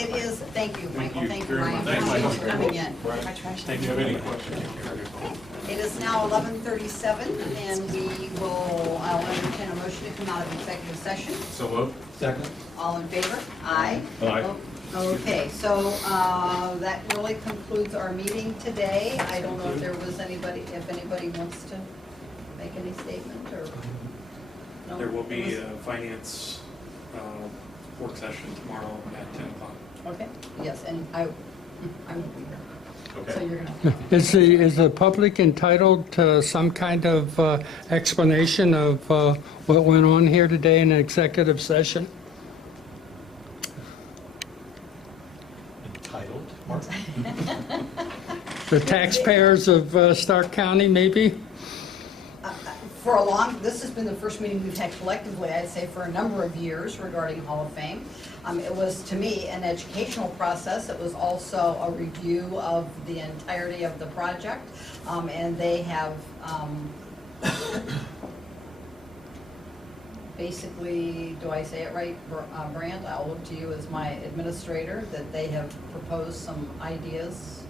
It is, thank you, Michael, thank you, very Ryan, much. Thanks, for Michael. coming in. Thank you. Have any questions? It is now 11:37, and I'll entertain a motion to come out of executive session. So moved. Second. All in favor? Aye. Aye. Okay, so that really concludes our meeting today. I don't know if there was anybody, if anybody wants to make any statement, or? No? There will be It a finance work session tomorrow at 10 o'clock. was- Okay, yes, and I won't be here, so Okay. you're gonna. Is the public entitled to some kind of explanation of what went on here today in an executive session? Entitled, Mark? The taxpayers of Stark County, maybe? This has been the first meeting we've had collectively, I'd say, for a number of years regarding Hall of Fame. It was, to me, an educational process. It was also a review of the entirety of the project. And they have basically, do I say it right, Brant? I'll look to you as my administrator, that they have proposed some ideas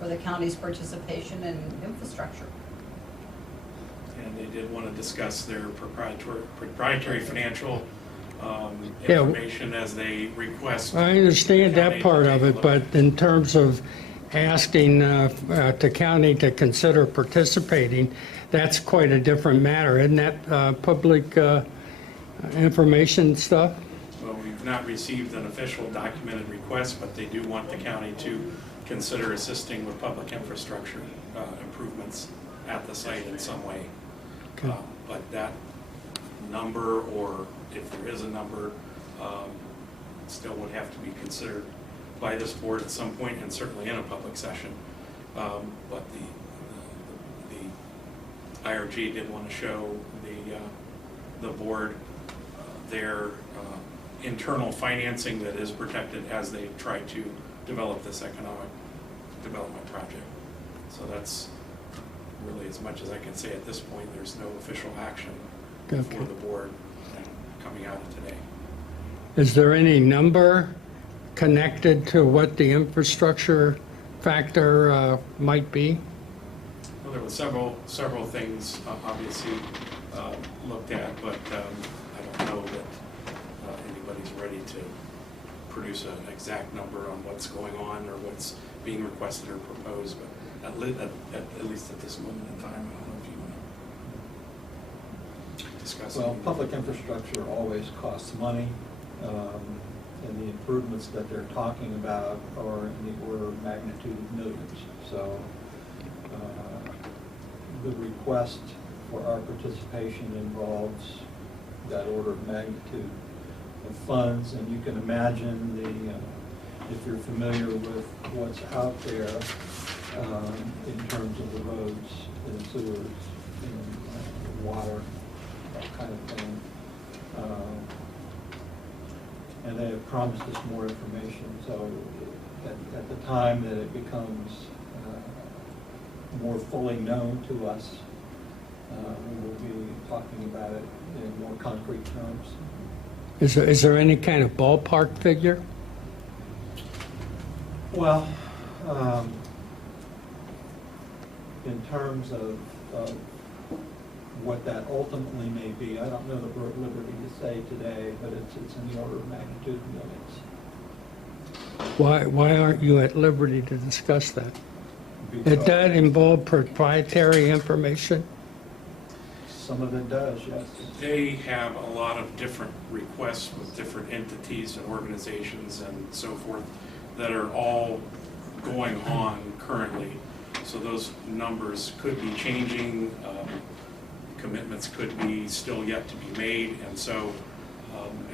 for the county's participation in infrastructure. And they did want to discuss their proprietary financial Yeah. information as they request. I understand that part of it, but in terms of asking the county to consider participating, that's quite a different matter. Isn't that public information stuff? Well, we've not received an official documented request, but they do want the county to consider assisting with public infrastructure improvements at the site in some way. Okay. But that number, or if there is a number, still would have to be considered by this board at some point, and certainly in a public session. But the IRG did want to show the board their internal financing that is protected as they try to develop this economic development project. So that's really as much as I can say at this point. There's no official action Okay. for the board coming out of today. Is there any number connected to what the infrastructure factor might be? Well, there were several things obviously looked at, but I don't know that anybody's ready to produce an exact number on what's going on or what's being requested or proposed. But at least at this moment in time, I don't know if you want to discuss. Well, anything. public infrastructure always costs money, and the improvements that they're talking about are in the order of magnitude of millions. So the request for our participation involves that order of magnitude of funds, and you can imagine if you're familiar with what's out there in terms of the roads and sewers and water, that kind of thing. And they have promised us more information, so at the time that it becomes more fully known to us, we will be talking about it in more concrete terms. Is there any kind of ballpark figure? Well, in terms of what that ultimately may be, I don't know that we're at liberty to say today, but it's in the order of magnitude of millions. Why aren't you at liberty to discuss that? Did Because that involve proprietary information? some of it does, yes. They have a lot of different requests with different entities and organizations and so forth that are all going on currently. So those numbers could be changing, commitments could be still yet to be made, and so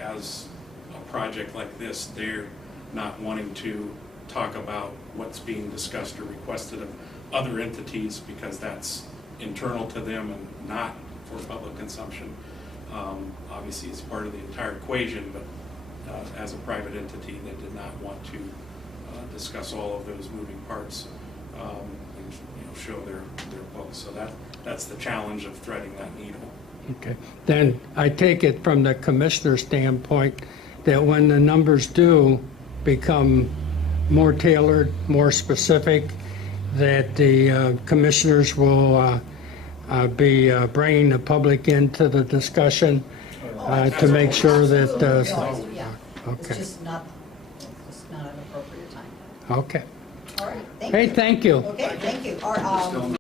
as a project like this, they're not wanting to talk about what's being discussed or requested of other entities because that's internal to them and not for public consumption. Obviously, it's part of the entire equation, but as a private entity, they did not want to discuss all of those moving parts and show their books. So that's the challenge of threading that needle. Okay. Then I take it from the commissioner's standpoint that when the numbers do become more tailored, more specific, that the commissioners will be bringing the public into the discussion to make sure that, Absolutely. Yeah, it's okay. just not an appropriate time. Okay. All right, thank you. Hey, thank you. Okay, thank you. All right,